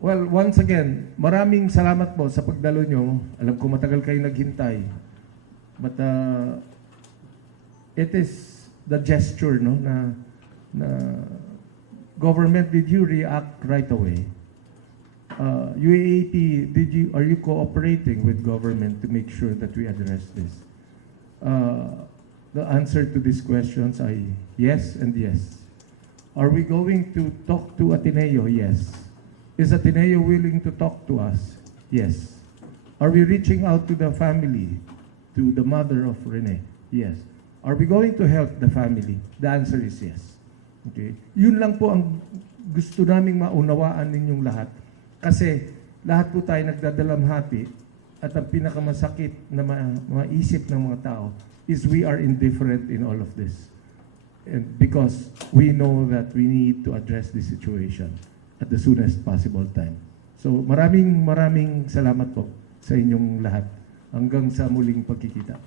Well, once again, maraming salamat po sa pagdalo nyo. Alam ko matagal kayo naghintay. But it is the gesture, no, na government, did you react right away? UAAP, are you cooperating with government to make sure that we address this? The answer to these questions are yes and yes. Are we going to talk to Ateneo? Yes. Is Ateneo willing to talk to us? Yes. Are we reaching out to the family, to the mother of Rene? Yes. Are we going to help the family? The answer is yes. Okay. Yun lang po ang gusto naming maunawaan ninyong lahat. Kasi lahat po tayo nagdadalamhati at ang pinakamasakit na maisip ng mga tao is we are indifferent in all of this. And because we know that we need to address this situation at the soonest possible time. So maraming salamat po sa inyong lahat. Hanggang sa muling pagkikita.